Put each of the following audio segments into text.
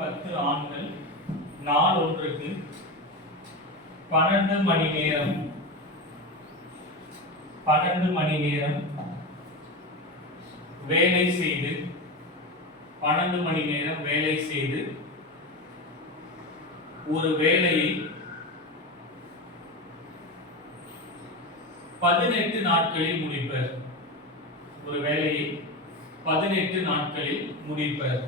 10 ஆண்கள் நாள் ஒன்றுக்கு 12 மணி நேரம் வேலை செய்து 12 மணி நேரம் வேலை செய்து ஒரு வேலையை 18 நாட்களில் முடிப்பர். ஒரு வேலையை 18 நாட்களில் முடிப்பர்.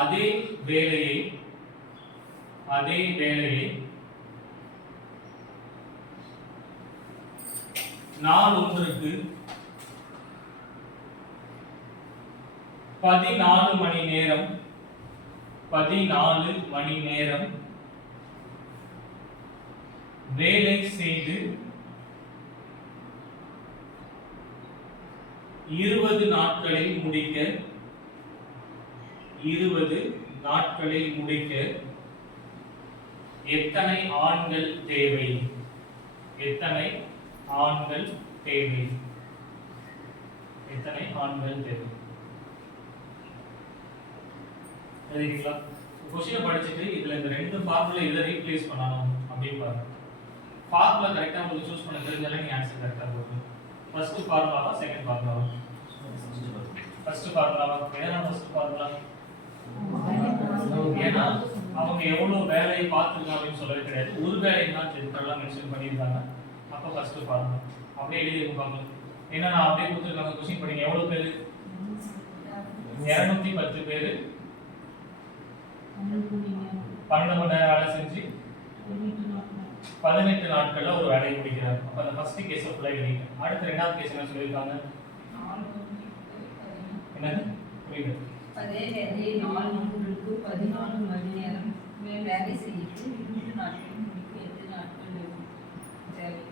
அதே வேலையை நாள் ஒன்றுக்கு 14 மணி நேரம் வேலை செய்து 20 நாட்களில் முடிக்க எத்தனை ஆண்கள் தேவை? எழுதிட்டீங்களா? क्वेश्चन படிச்சிட்டு இதுல இந்த ரெண்டு ஃபார்முலா இத ரீப்ளேஸ் பண்ணனும் அப்படி பாருங்க. ஃபார்முலா கரெக்ட்டா உங்களுக்கு சூஸ் பண்ண தெரிஞ்சாலே நீங்க ஆன்சர் கரெக்ட்டா போடும். ஃபர்ஸ்ட் ஃபார்முலாவா செகண்ட் ஃபார்முலாவா? ஃபர்ஸ்ட் ஃபார்முலாவா? ஏன்னா ஃபர்ஸ்ட் ஃபார்முலா ஏன்னா அவங்க எவ்வளவு வேலையை பார்த்துருக்காங்க அப்படின்னு சொல்லவே கிடையாது. ஒரு வேலை தான் செஞ்சதெல்லாம் மென்ஷன் பண்ணியிருக்காங்க. அப்போ ஃபர்ஸ்ட் ஃபார்முலா அப்படியே எழுதி பார்க்கலாம். ஏன்னா நான் அப்படியே கொடுத்துருக்காங்க क्वेश्चन படிங்க. எவ்வளவு பேர்? 210 பேர் 12 மணி நேரம் வேலை செஞ்சு 18 நாட்கள்ல ஒரு வேலையை முடிக்கிறார். அப்ப அந்த ஃபர்ஸ்ட் கேஸ் ஃபுல்லா எழுதிட்டேன். அடுத்து ரெண்டாவது கேஸ் என்ன சொல்லிருக்காங்க? என்னது? புரியல. அதே வேலையை நாள் ஒன்றுக்கு 14 மணி நேரம் வேலை செய்து 20 நாட்களில் முடிக்க எத்தனை நாட்கள் தேவை?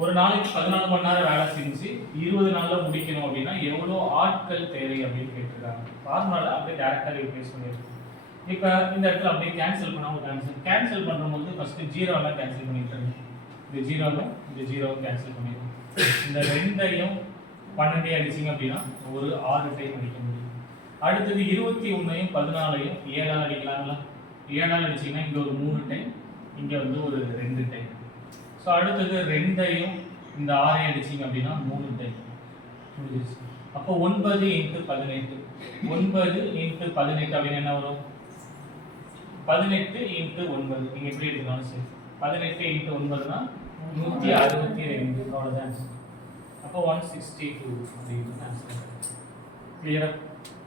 ஒரு நாளைக்கு 14 மணி நேரம் வேலை செஞ்சு 20 நாள்ல முடிக்கணும் அப்படின்னா எவ்வளவு ஆட்கள் தேவை அப்படின்னு கேட்டிருக்காங்க. ஃபார்முலா அப்படியே டைரக்டா ரீப்ளேஸ் பண்ணிருக்கோம். இப்ப இந்த இடத்துல அப்படியே கேன்சல் பண்ணாம கேன்சல் பண்ணும்போது ஃபர்ஸ்ட் ஜீரோல கேன்சல் பண்ணிட்டேன். இந்த ஜீரோவை கேன்சல் பண்ணிடுவோம். இந்த ரெண்டையும் 12 அடிச்சீங்க அப்படின்னா ஒரு 6 டைம் அடிக்க முடியும். அடுத்தது 21ஐயும் 14ஐயும் 7 ஆல் அடிக்கலாம்ல. 7 ஆல் அடிச்சீங்கன்னா இங்க ஒரு 3 டைம், இங்க வந்து ஒரு 2 டைம். சோ அடுத்தது 2ஐயும் இந்த 6ஐயும் அடிச்சீங்க அப்படின்னா 3 டைம் முடிஞ்சிருச்சு. அப்போ 9 × 18 அப்படின்னு என்ன வரும்? 18 × 9 நீங்க எப்படி எடுத்துக்கலாம்? சரி, 18 × 9 னா 162 அவ்வளவுதான். அப்போ 162 அப்படின்னு ஆன்சர். கிளியரா?